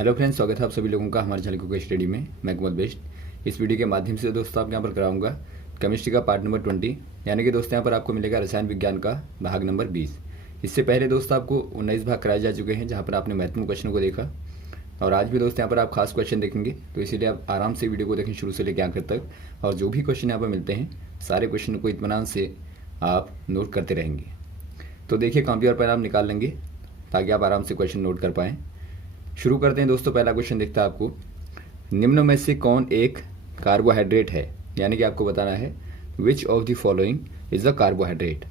Hello friends, स्वागत है आप सभी लोगों का हमारे चैनल के स्टडी में। मैं कुमार बेस्ट। इस वीडियो के माध्यम से दोस्तों आपके यहाँ पर कराऊंगा केमिस्ट्री का पार्ट नंबर 20, यानी कि दोस्तों यहाँ पर आपको मिलेगा रसायन विज्ञान का भाग नंबर 20। इससे पहले दोस्तों आपको 19 भाग कराए जा चुके हैं, जहाँ पर आपने महत्वपूर्ण क्वेश्चनों को देखा। और आज भी दोस्तों यहाँ पर आप खास क्वेश्चन देखेंगे, तो इसीलिए आप आराम से वीडियो को देखें शुरू से लेकर आखिर तक। और जो भी क्वेश्चन यहाँ पर मिलते हैं, सारे क्वेश्चन को इत्मीनान से आप नोट करते रहेंगे। तो देखिए, कॉपी और पेन आप निकाल लेंगे ताकि आप आराम से क्वेश्चन नोट कर पाएँ। शुरू करते हैं दोस्तों। पहला क्वेश्चन दिखता है आपको, निम्न में से कौन एक कार्बोहाइड्रेट है, यानी कि आपको बताना है which of the following is a carbohydrate.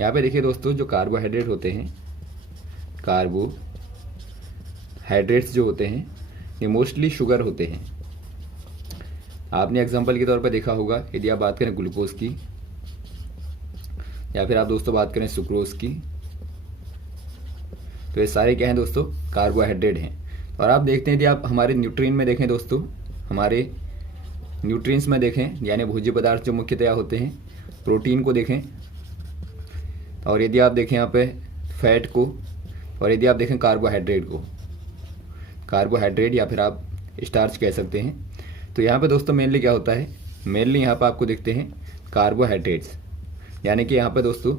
यहाँ पे देखिए दोस्तों, जो कार्बोहाइड्रेट होते हैं, कार्बोहाइड्रेट्स जो होते हैं ये मोस्टली शुगर होते हैं। आपने एग्जांपल के तौर पर देखा होगा, यदि आप बात करें ग्लूकोज की, या फिर आप दोस्तों बात करें सुक्रोज की, तो ये सारे क्या हैं दोस्तों, कार्बोहाइड्रेट हैं। और आप देखते हैं, यदि आप हमारे न्यूट्रिएंट में देखें दोस्तों, हमारे न्यूट्रिएंट्स में देखें, यानी भोज्य पदार्थ जो मुख्यतया होते हैं, प्रोटीन को देखें, और यदि आप देखें यहाँ पे फैट को, और यदि आप देखें कार्बोहाइड्रेट को, कार्बोहाइड्रेट या फिर आप स्टार्च कह सकते हैं। तो यहाँ पे दोस्तों मेनली क्या होता है, मेनली यहाँ पर आपको देखते हैं कार्बोहाइड्रेट्स, यानी कि यहाँ पर दोस्तों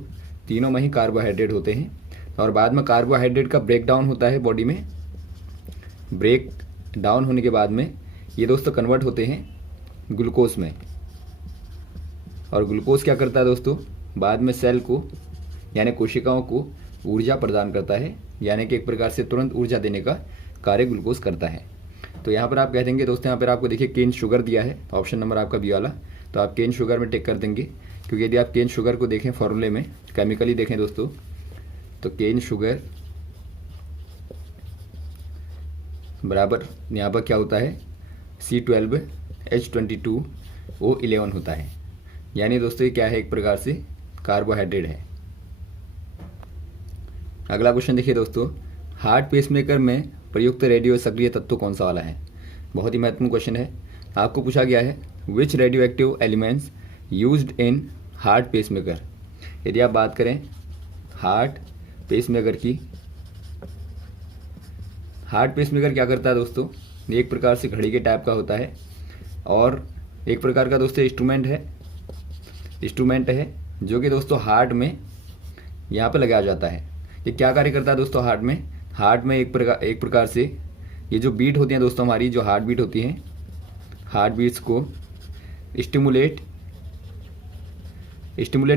तीनों में ही कार्बोहाइड्रेट होते हैं। और बाद में कार्बोहाइड्रेट का ब्रेक डाउन होता है बॉडी में। ब्रेक डाउन होने के बाद में ये दोस्तों कन्वर्ट होते हैं ग्लूकोज में। और ग्लूकोज क्या करता है दोस्तों, बाद में सेल को यानी कोशिकाओं को ऊर्जा प्रदान करता है, यानी कि एक प्रकार से तुरंत ऊर्जा देने का कार्य ग्लूकोज करता है। तो यहाँ पर आप कह देंगे दोस्तों, यहाँ पर आपको देखिए केन शुगर दिया है, ऑप्शन नंबर आपका बी वाला, तो आप केन शुगर में टिक कर देंगे। क्योंकि यदि आप केन शुगर को देखें फॉर्मूले में, केमिकली देखें दोस्तों, तो केन शुगर बराबर यहाँ पर क्या होता है, C12H22O11 होता है। यानी दोस्तों ये क्या है, एक प्रकार से कार्बोहाइड्रेट है। अगला क्वेश्चन देखिए दोस्तों, हार्ट पेसमेकर में प्रयुक्त रेडियो सक्रिय तत्व कौन सा वाला है। बहुत ही महत्वपूर्ण क्वेश्चन है। आपको पूछा गया है which radioactive elements used in heart pacemaker. यदि आप बात करें हार्ट पेसमेकर की, हार्ट पेसमेकर क्या करता है दोस्तों, एक प्रकार से घड़ी के टाइप का होता है, और एक प्रकार का दोस्तों इंस्ट्रूमेंट है जो कि दोस्तों हार्ट में यहाँ पे लगाया जाता है। ये क्या कार्य करता है दोस्तों, हार्ट में एक प्रकार से ये जो बीट होती हैं दोस्तों, हमारी जो हार्ट बीट होती हैं, हार्ट बीट्स को स्टिमुलेट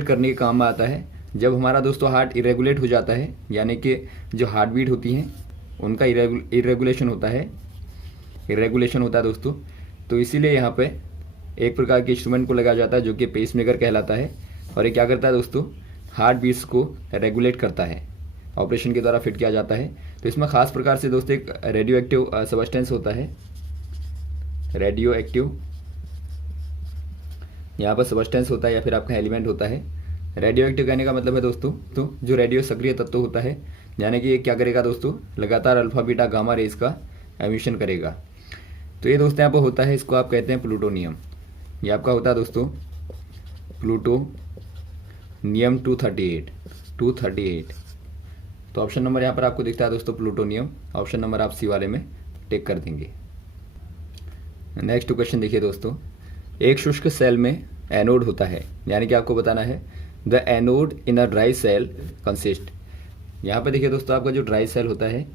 करने के काम में आता है। जब हमारा दोस्तों हार्ट इरेगुलेट हो जाता है, यानी कि जो हार्ट बीट होती हैं उनका इरेगुलेशन होता है दोस्तों, तो इसीलिए यहाँ पे एक प्रकार के इंस्ट्रूमेंट को लगाया जाता है जो कि पेसमेकर कहलाता है। और ये क्या करता है दोस्तों, हार्ट बीट्स को रेगुलेट करता है, ऑपरेशन के द्वारा फिट किया जाता है। तो इसमें खास प्रकार से दोस्तों एक रेडियो एक्टिव सबस्टेंस होता है, रेडियो एक्टिव यहाँ पर सबस्टेंस होता है या फिर आपका एलिमेंट होता है। रेडियो एक्टिव कहने का मतलब है दोस्तों, तो जो रेडियो सक्रिय तत्व होता है, यानी कि ये क्या करेगा दोस्तों, लगातार अल्फा बीटा गामा रेज का एमिशन करेगा। तो ये दोस्तों यहाँ पर होता है, इसको आप कहते हैं प्लूटोनियम। ये आपका होता है दोस्तों प्लूटोनियम 238। तो ऑप्शन नंबर यहाँ पर आपको दिखता है दोस्तों प्लूटोनियम, ऑप्शन नंबर आप सी वाले में टिक कर देंगे। नेक्स्ट क्वेश्चन देखिए दोस्तों, एक शुष्क सेल में एनोड होता है, यानी कि आपको बताना है the anode in a dry cell consist. यहाँ पे देखिए दोस्तों, आपका जो ड्राई सेल होता है,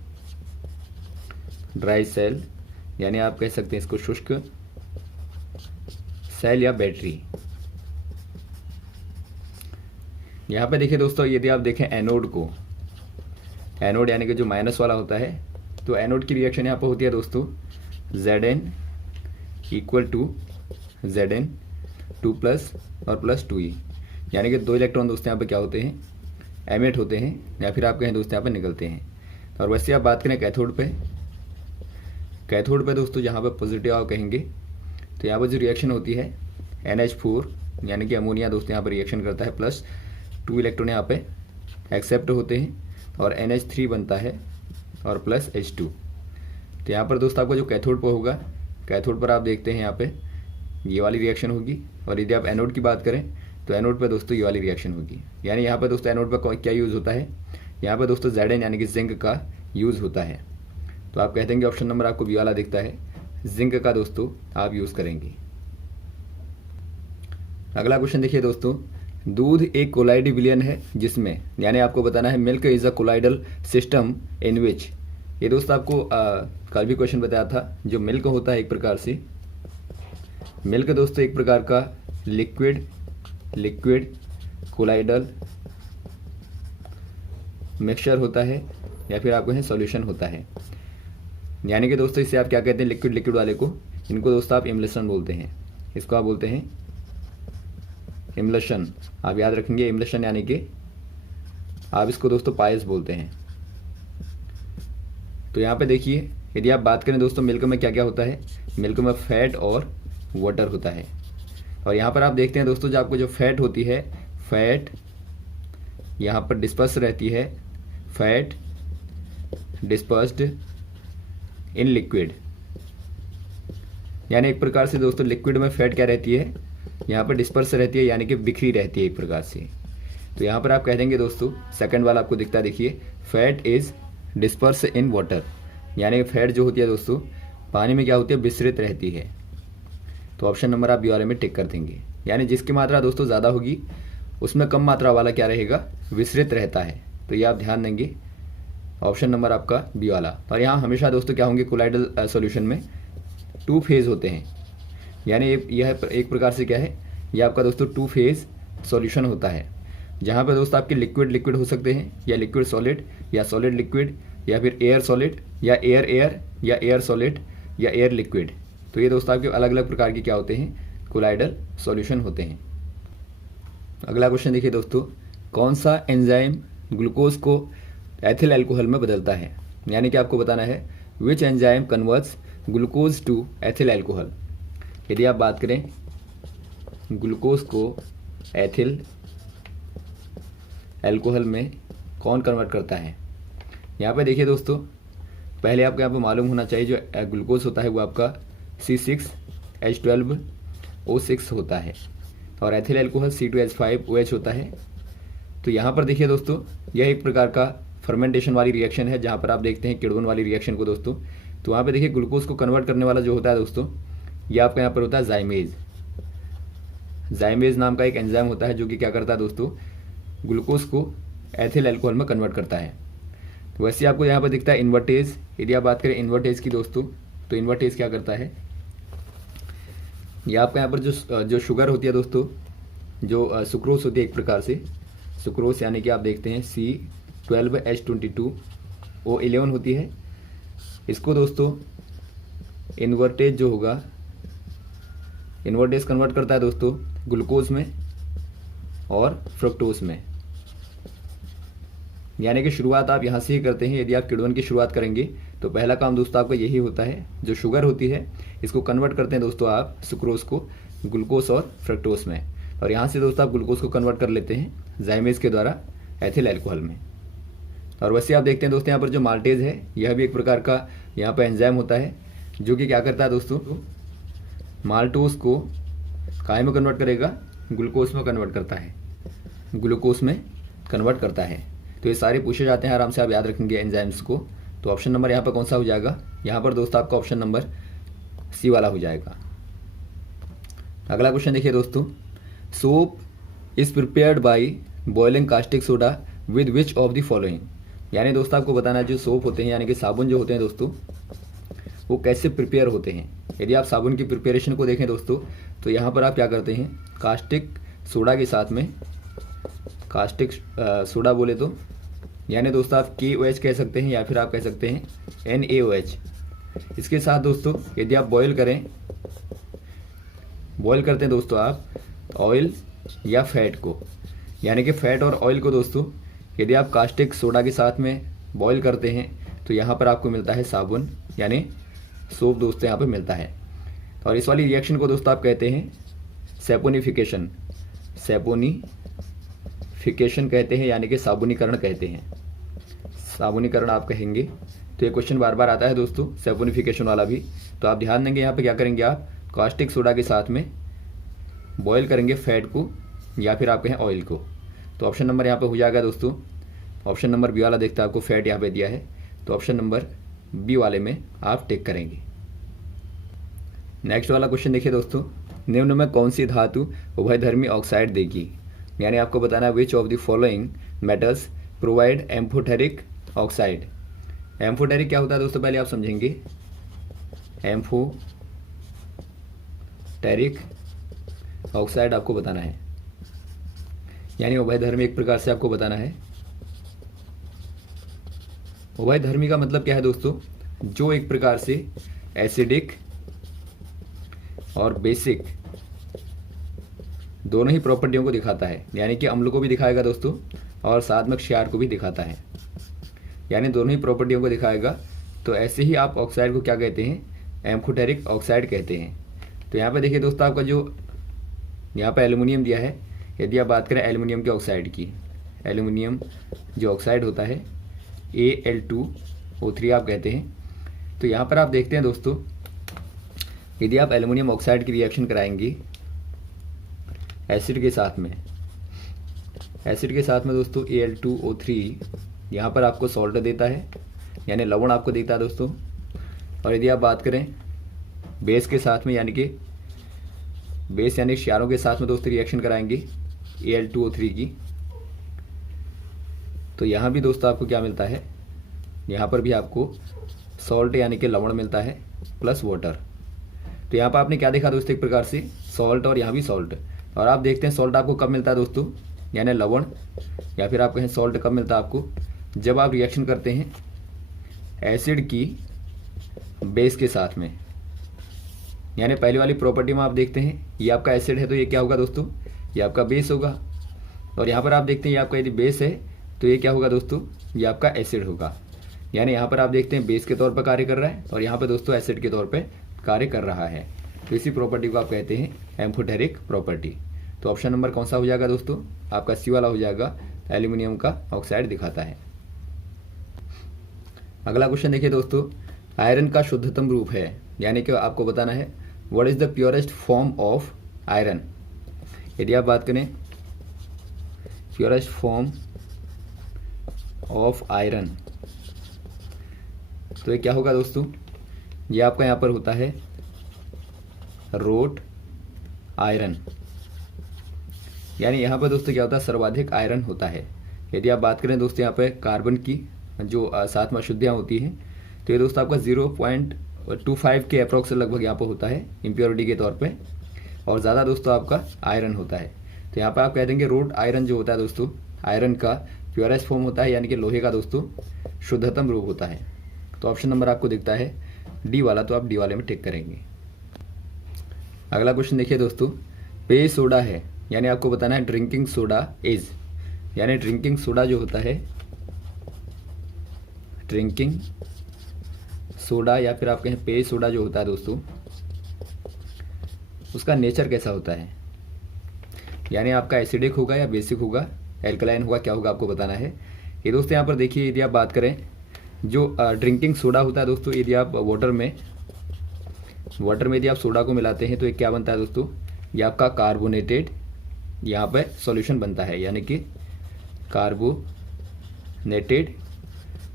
ड्राई सेल यानी आप कह सकते हैं इसको शुष्क सेल या बैटरी। यहाँ पे देखिए दोस्तों, यदि आप देखें एनोड को, एनोड यानी कि जो माइनस वाला होता है, तो एनोड की रिएक्शन यहाँ पर होती है दोस्तों Zn इक्वल टू Zn 2+ और +2e, यानी कि 2 इलेक्ट्रॉन दोस्तों यहाँ पे क्या होते हैं, एमिट होते हैं, या फिर आप कहें दोस्तों यहाँ पे निकलते हैं। और वैसे आप बात करें कैथोड पे दोस्तों जहाँ पे पॉजिटिव आप कहेंगे, तो यहाँ पर जो रिएक्शन होती है NH4 यानी कि अमोनिया दोस्तों यहाँ पर रिएक्शन करता है, +2 इलेक्ट्रॉन यहाँ पे एक्सेप्ट होते हैं, और NH3 बनता है और +H2। तो यहाँ पर दोस्तों आपको जो कैथोड पर होगा, कैथोड पर आप देखते हैं यहाँ पे ये वाली रिएक्शन होगी। और यदि आप एनोड की बात करें तो एनोड पर दोस्तों ये वाली रिएक्शन होगी। यानी यहाँ पर दोस्तों एनोड पर क्या यूज़ होता है, यहाँ पर दोस्तों Zn यानी कि जिंक का यूज़ होता है। तो आप कह देंगे ऑप्शन नंबर आपको बी वाला दिखता है, जिंक का दोस्तों आप यूज़ करेंगे। अगला क्वेश्चन देखिए दोस्तों, दूध एक कोलाइड विलयन है जिसमें, यानी आपको बताना है milk is a colloidal system in which. ये दोस्त आपको कल भी क्वेश्चन बताया था, जो मिल्क होता है एक प्रकार से, मिल्क दोस्तों एक प्रकार का लिक्विड कोलाइडल मिक्सचर होता है, या फिर आपको है सॉल्यूशन होता है। यानी कि दोस्तों इसे आप क्या कहते हैं, लिक्विड वाले को, इनको दोस्तों आप इमल्शन बोलते हैं, इसको आप बोलते हैं इमल्शन। आप याद रखेंगे इमल्शन, यानी कि आप इसको दोस्तों पायस बोलते हैं। तो यहाँ पे देखिए, यदि आप बात करें दोस्तों मिल्क में क्या क्या होता है, मिल्क में फैट और वाटर होता है। और यहाँ पर आप देखते हैं दोस्तों, जो आपको जो फैट होती है, फैट यहाँ पर डिस्पर्स रहती है, फैट डिस्पर्स्ड इन लिक्विड। यानी एक प्रकार से दोस्तों लिक्विड में फैट क्या रहती है, यहाँ पर डिस्पर्स रहती है, यानी कि बिखरी रहती है एक प्रकार से। तो यहाँ पर आप कह देंगे दोस्तों, सेकंड वाला आपको दिखता है, देखिए fat is disperse in water, यानी फैट जो होती है दोस्तों पानी में क्या होती है, विसरित रहती है। तो ऑप्शन नंबर आप बी वाले में टिक कर देंगे, यानी जिसकी मात्रा दोस्तों ज़्यादा होगी उसमें कम मात्रा वाला क्या रहेगा, विसरित रहता है। तो ये आप ध्यान देंगे, ऑप्शन नंबर आपका बी वाला। और यहाँ हमेशा दोस्तों क्या होंगे, कोलाइडल सॉल्यूशन में 2 फेज होते हैं, यानी यह एक प्रकार से क्या है, यह आपका दोस्तों 2 फेज सॉल्यूशन होता है, जहाँ पर दोस्तों आपके लिक्विड हो सकते हैं, या लिक्विड सॉलिड, या सॉलिड लिक्विड, या फिर एयर सॉलिड, या एयर या एयर सॉलिड, या एयर लिक्विड। तो ये दोस्तों आपके अलग अलग प्रकार के क्या होते हैं, कोलाइडल सॉल्यूशन होते हैं। अगला क्वेश्चन देखिए दोस्तों, कौन सा एंजाइम ग्लूकोज को एथिल अल्कोहल में बदलता है। यानी कि आपको बताना है which enzyme converts glucose to ethyl alcohol. यदि आप बात करें ग्लूकोज को एथिल अल्कोहल में कौन कन्वर्ट करता है। यहाँ पे देखिए दोस्तों, पहले आपको यहाँ पे मालूम होना चाहिए, जो ग्लूकोज होता है वो आपका C6H12O6 होता है, और एथिल अल्कोहल C2H5OH होता है। तो यहाँ पर देखिए दोस्तों, यह एक प्रकार का फर्मेंटेशन वाली रिएक्शन है, जहाँ पर आप देखते हैं किण्वन वाली रिएक्शन को दोस्तों। तो वहाँ पे देखिए ग्लूकोज को कन्वर्ट करने वाला जो होता है दोस्तों, ये आपका यहाँ पर होता है जाइमेज नाम का एक एंजाइम होता है, जो कि क्या करता है दोस्तों, ग्लूकोज को एथिल अल्कोहल में कन्वर्ट करता है। तो वैसे आपको यहाँ पर दिखता है इन्वर्टेज। यदि आप बात करें इन्वर्टेज की दोस्तों, तो इन्वर्टेज क्या करता है, ये आपका यहाँ पर जो शुगर होती है दोस्तों, जो सुक्रोस होती है एक प्रकार से, सुक्रोस यानी कि आप देखते हैं C12H22O11 होती है। इसको दोस्तों इन्वर्टेज जो होगा, इन्वर्टेज कन्वर्ट करता है दोस्तों ग्लूकोज में और फ्रुक्टोज में। यानी कि शुरुआत आप यहाँ से ही करते हैं। यदि आप किण्वन की शुरुआत करेंगे तो पहला काम दोस्तों आपका यही होता है, जो शुगर होती है इसको कन्वर्ट करते हैं दोस्तों आप सुक्रोज को ग्लूकोज और फ्रक्टोज में, और यहाँ से दोस्तों आप ग्लूकोज को कन्वर्ट कर लेते हैं जाइमेज के द्वारा एथिल अल्कोहल में। और वैसे आप देखते हैं दोस्तों, यहाँ पर जो माल्टेज है यह भी एक प्रकार का यहाँ पर एंजाइम होता है, जो कि क्या करता है दोस्तों, माल्टोज को काय में कन्वर्ट करेगा, ग्लूकोज में कन्वर्ट करता है, ग्लूकोज में कन्वर्ट करता है। तो ये सारे पूछे जाते हैं, आराम से आप याद रखेंगे एंजाइम्स को। तो ऑप्शन नंबर यहाँ पर कौन सा हो जाएगा, यहाँ पर दोस्तों आपका ऑप्शन नंबर सी वाला हो जाएगा। अगला क्वेश्चन देखिए दोस्तों, soap is prepared by boiling caustic soda with which of the following. यानी दोस्तों आपको बताना है जो सोप होते हैं यानी कि साबुन जो होते हैं दोस्तों, वो कैसे प्रिपेयर होते हैं। यदि आप साबुन की प्रिपरेशन को देखें दोस्तों, तो यहाँ पर आप क्या करते हैं, कास्टिक सोडा के साथ में, कास्टिक सोडा बोले तो यानी दोस्तों आप KOH कह सकते हैं, या फिर आप कह सकते हैं NaOH। इसके साथ दोस्तों यदि आप बॉयल करते हैं दोस्तों आप ऑयल या फैट को, यानी कि फैट और ऑयल को दोस्तों यदि आप कास्टिक सोडा के साथ में बॉयल करते हैं, तो यहाँ पर आपको मिलता है साबुन, यानी सोप दोस्तों यहाँ पर मिलता है। और इस वाली रिएक्शन को दोस्तों आप कहते हैं सैपोनिफिकेशन, सैपोनिफिकेशन कहते हैं, यानी कि साबुनीकरण कहते हैं, साबुनीकरण आप कहेंगे। तो ये क्वेश्चन बार बार आता है दोस्तों सैपोनिफिकेशन वाला भी। तो आप ध्यान देंगे यहाँ पे क्या करेंगे, आप कास्टिक सोडा के साथ में बॉयल करेंगे फैट को या फिर आप कहें ऑयल को। तो ऑप्शन नंबर यहाँ पे हो जाएगा दोस्तों, ऑप्शन नंबर बी वाला देखता है, आपको फैट यहाँ पे दिया है, तो ऑप्शन नंबर बी वाले में आप टिक करेंगे। नेक्स्ट वाला क्वेश्चन देखिए दोस्तों, निम्न में कौन सी धातु उभयधर्मी ऑक्साइड देगी। यानी आपको बताना है which of the following metals provide amphoteric oxide. Amphoteric क्या होता है दोस्तों, पहले आप समझेंगे। एम्फोटेरिक ऑक्साइड आपको बताना है, यानी उभयधर्मी एक प्रकार से आपको बताना है। उभयधर्मी का मतलब क्या है दोस्तों, जो एक प्रकार से एसिडिक और बेसिक दोनों ही प्रॉपर्टियों को दिखाता है, यानी कि अम्ल को भी दिखाएगा दोस्तों और साथ में क्षार को भी दिखाता है, यानी दोनों ही प्रॉपर्टियों को दिखाएगा। तो ऐसे ही आप ऑक्साइड को क्या कहते हैं, एम्फोटेरिक ऑक्साइड कहते हैं। तो यहाँ पे देखिए दोस्तों, आपका जो यहाँ पे एल्युमिनियम दिया है, यदि आप बात करें एल्युमिनियम के ऑक्साइड की, एल्युमिनियम जो ऑक्साइड होता है Al2O3 आप कहते हैं। तो यहाँ पर आप देखते हैं दोस्तों, यदि आप एल्युमिनियम ऑक्साइड की रिएक्शन कराएंगे एसिड के साथ में, दोस्तों Al2O3 यहाँ पर आपको सॉल्ट देता है, यानी लवण आपको देता है दोस्तों। और यदि आप बात करें बेस के साथ में, यानी कि बेस यानी क्षारों के साथ में दोस्तों रिएक्शन कराएंगे Al2O3 की, तो यहाँ भी दोस्तों आपको क्या मिलता है, यहाँ पर भी आपको सॉल्ट यानी कि लवण मिलता है प्लस वाटर। तो यहाँ पर आपने क्या देखा दोस्तों, एक प्रकार से सॉल्ट और यहाँ भी सॉल्ट। और आप देखते हैं सॉल्ट आपको कब मिलता है दोस्तों, यानी लवण या फिर आप कहें सॉल्ट कब मिलता है आपको, जब आप रिएक्शन करते हैं एसिड की बेस के साथ में। यानी पहली वाली प्रॉपर्टी में आप देखते हैं ये आपका एसिड है तो ये क्या होगा दोस्तों, ये आपका बेस होगा। और यहाँ पर आप देखते हैं ये आपका यदि बेस है तो ये क्या होगा दोस्तों, ये आपका एसिड होगा। यानी यहाँ पर आप देखते हैं बेस के तौर पर कार्य कर रहा है और यहाँ पर दोस्तों एसिड के तौर पर कार्य कर रहा है। तो इसी प्रॉपर्टी को आप कहते हैं एम्फोटेरिक प्रॉपर्टी। तो ऑप्शन नंबर कौन सा हो जाएगा दोस्तों, आपका सी वाला हो जाएगा, एल्यूमिनियम का ऑक्साइड दिखाता है। अगला क्वेश्चन देखिए दोस्तों, आयरन का शुद्धतम रूप है, यानी कि आपको बताना है what is the purest form of iron. यदि आप बात करें प्योरेस्ट फॉर्म ऑफ आयरन, तो ये क्या होगा दोस्तों, ये आपका यहाँ पर होता है रोट आयरन। यानी यहाँ पर दोस्तों क्या होता है, सर्वाधिक आयरन होता है। यदि आप बात करें दोस्तों यहाँ पे कार्बन की जो सात में अशुद्धियाँ होती हैं, तो ये दोस्तों आपका 0.25 के अप्रॉक्स लगभग यहाँ पर होता है इम्प्योरिटी के तौर पे, और ज़्यादा दोस्तों आपका आयरन होता है। तो यहाँ पर आप कह देंगे रोट आयरन जो होता है दोस्तों, आयरन का प्योरेस्ट फॉर्म होता है, यानी कि लोहे का दोस्तों शुद्धतम रूप होता है। तो ऑप्शन नंबर आपको दिखता है डी वाला, तो आप डी वाले में टिक करेंगे। अगला क्वेश्चन देखिए दोस्तों, पेय सोडा है, यानी आपको बताना है ड्रिंकिंग सोडा इज, यानी ड्रिंकिंग सोडा जो होता है, ड्रिंकिंग सोडा या फिर आप कहें पेय सोडा जो होता है दोस्तों, उसका नेचर कैसा होता है। यानी आपका एसिडिक होगा या बेसिक होगा, एल्कलाइन होगा, क्या होगा आपको बताना है। ये दोस्तों यहाँ पर देखिए, यदि आप बात करें जो ड्रिंकिंग सोडा होता है दोस्तों, यदि आप वाटर में यदि आप सोडा को मिलाते हैं तो ये क्या बनता है दोस्तों, ये आपका कार्बोनेटेड यहाँ पे सॉल्यूशन बनता है, यानी कि कार्बोनेटेड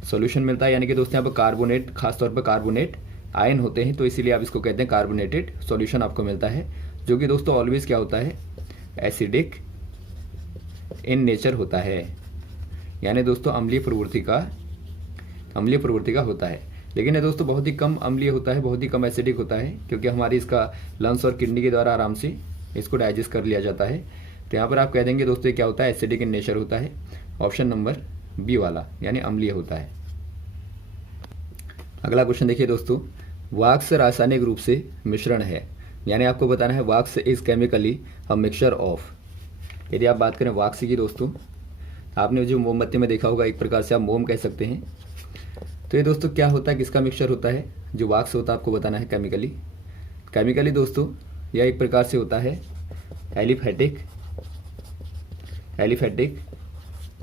सॉल्यूशन मिलता है। यानी कि दोस्तों यहाँ पर कार्बोनेट, खासतौर पर कार्बोनेट आयन होते हैं, तो इसीलिए आप इसको कहते हैं कार्बोनेटेड सॉल्यूशन आपको मिलता है, जो कि दोस्तों ऑलवेज क्या होता है, एसिडिक इन नेचर होता है। यानी दोस्तों अम्लीय प्रवृत्ति का होता है। लेकिन ये दोस्तों बहुत ही कम अम्लीय होता है, बहुत ही कम एसिडिक होता है, क्योंकि हमारी इसका लंग्स और किडनी के द्वारा आराम से इसको डाइजेस्ट कर लिया जाता है। तो यहाँ पर आप कह देंगे दोस्तों क्या होता है, एसिडिक इन नेचर होता है, ऑप्शन नंबर बी वाला, यानी अम्लीय होता है। अगला क्वेश्चन देखिए दोस्तों, वाक्स रासायनिक रूप से मिश्रण है, यानी आपको बताना है wax is chemically a mixture of. यदि आप बात करें वाक्स की दोस्तों, आपने जो मोमबत्ती में देखा होगा, एक प्रकार से आप मोम कह सकते हैं। तो ये दोस्तों क्या होता है, किसका मिक्सचर होता है, जो वाक्स होता है आपको बताना है केमिकली दोस्तों, यह एक प्रकार से होता है एलिफेटिक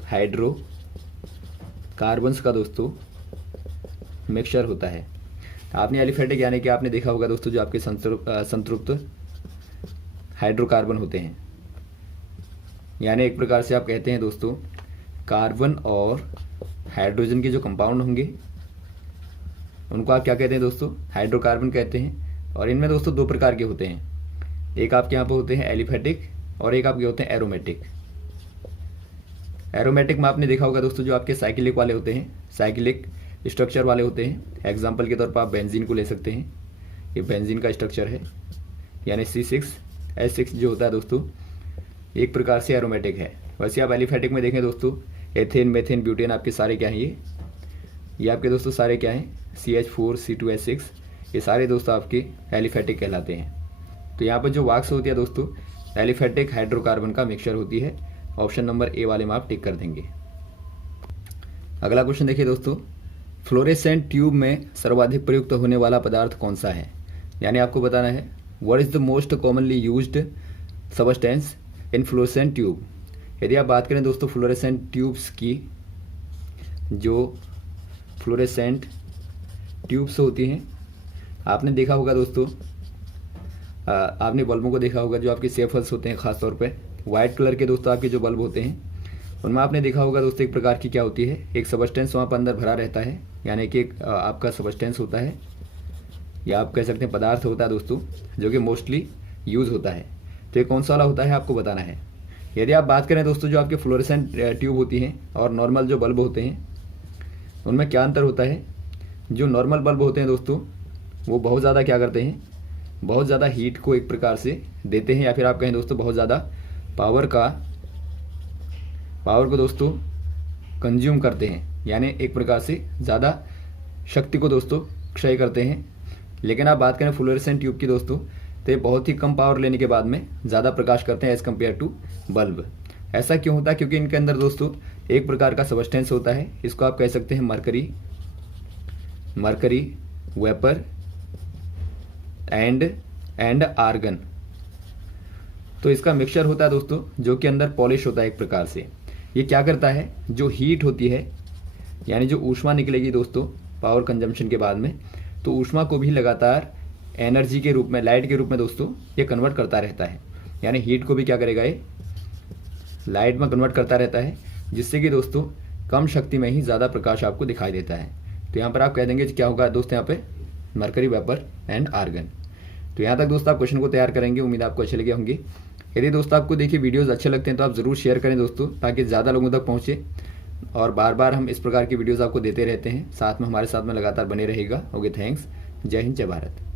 हाइड्रो कार्बन्स का दोस्तों मिक्सचर होता है। आपने एलिफेटिक यानी कि आपने देखा होगा दोस्तों, जो आपके संतृप्त हाइड्रोकार्बन होते हैं, यानी एक प्रकार से आप कहते हैं दोस्तों कार्बन और हाइड्रोजन के जो कंपाउंड होंगे उनको आप क्या कहते हैं दोस्तों, हाइड्रोकार्बन कहते हैं। और इनमें दोस्तों दो प्रकार के होते हैं, एक आपके यहाँ पे होते हैं एलिफेटिक और एक आपके होते हैं एरोमेटिक। एरोमेटिक में आपने देखा होगा दोस्तों जो आपके साइक्लिक वाले होते हैं, साइक्लिक स्ट्रक्चर वाले होते हैं। एग्जाम्पल के तौर पर आप बेंजीन को ले सकते हैं, ये बेंजीन का स्ट्रक्चर है, यानी C6H6 जो होता है दोस्तों, एक प्रकार से एरोमेटिक है। वैसे आप एलिफेटिक में देखें दोस्तों, एथेन, मेथेन, ब्यूटेन आपके सारे क्या हैं, ये आपके दोस्तों सारे क्या हैं, CH4 C2H6, ये सारे दोस्तों आपके एलिफेटिक कहलाते हैं। तो यहाँ पर जो वाक्स होती है दोस्तों, एलिफेटिक हाइड्रोकार्बन का मिक्सचर होती है। ऑप्शन नंबर ए वाले में आप टिक कर देंगे। अगला क्वेश्चन देखिए दोस्तों, फ्लोरेसेंट ट्यूब में सर्वाधिक प्रयुक्त होने वाला पदार्थ कौन सा है, यानी आपको बताना है what is the most commonly used substance in fluorescent tube. यदि आप बात करें दोस्तों फ्लोरेसेंट ट्यूब्स की, जो फ्लोरेसेंट ट्यूब्स होती हैं, आपने देखा होगा दोस्तों, आपने बल्बों को देखा होगा जो आपके सेफल्स होते हैं, खासतौर पे वाइट कलर के दोस्तों आपके जो बल्ब होते हैं, उनमें आपने देखा होगा दोस्तों एक प्रकार की क्या होती है, एक सबस्टेंस वहाँ पर अंदर भरा रहता है, यानी कि एक आपका सबस्टेंस होता है, या आप कह सकते हैं पदार्थ होता है दोस्तों, जो कि मोस्टली यूज़ होता है। तो ये कौन सा वाला होता है आपको बताना है। यदि आप बात करें दोस्तों जो आपके फ्लोरेसेंट ट्यूब होती हैं और नॉर्मल जो बल्ब होते हैं, उनमें क्या अंतर होता है। जो नॉर्मल बल्ब होते हैं दोस्तों, वो बहुत ज़्यादा क्या करते हैं, बहुत ज़्यादा हीट को एक प्रकार से देते हैं, या फिर आप कहें दोस्तों बहुत ज़्यादा पावर को दोस्तों कंज्यूम करते हैं, यानी एक प्रकार से ज़्यादा शक्ति को दोस्तों क्षय करते हैं। लेकिन आप बात करें फ्लोरेसेंट ट्यूब की दोस्तों, तो ये बहुत ही कम पावर लेने के बाद में ज़्यादा प्रकाश करते हैं एज़ कम्पेयर टू बल्ब। ऐसा क्यों होता है, क्योंकि इनके अंदर दोस्तों एक प्रकार का सबस्टेंस होता है, इसको आप कह सकते हैं मरकरी वेपर एंड आर्गन। तो इसका मिक्सचर होता है दोस्तों, जो कि अंदर पॉलिश होता है एक प्रकार से। ये क्या करता है, जो हीट होती है, यानी जो ऊष्मा निकलेगी दोस्तों पावर कंजम्पशन के बाद में, तो ऊष्मा को भी लगातार एनर्जी के रूप में, लाइट के रूप में दोस्तों ये कन्वर्ट करता रहता है। यानी हीट को भी क्या करेगा, ये लाइट में कन्वर्ट करता रहता है, जिससे कि दोस्तों कम शक्ति में ही ज़्यादा प्रकाश आपको दिखाई देता है। तो यहाँ पर आप कह देंगे क्या होगा दोस्तों, यहाँ पे मरकरी वेपर एंड आर्गन। तो यहाँ तक दोस्तों आप क्वेश्चन को तैयार करेंगे, उम्मीद आपको अच्छे लगे होंगे। यदि दोस्तों आपको देखिए वीडियोस अच्छे लगते हैं तो आप ज़रूर शेयर करें दोस्तों, ताकि ज़्यादा लोगों तक पहुँचे। और बार बार हम इस प्रकार की वीडियोस आपको देते रहते हैं, साथ में हमारे साथ में लगातार बने रहेगा। Okay, thanks. जय हिंद, जय भारत।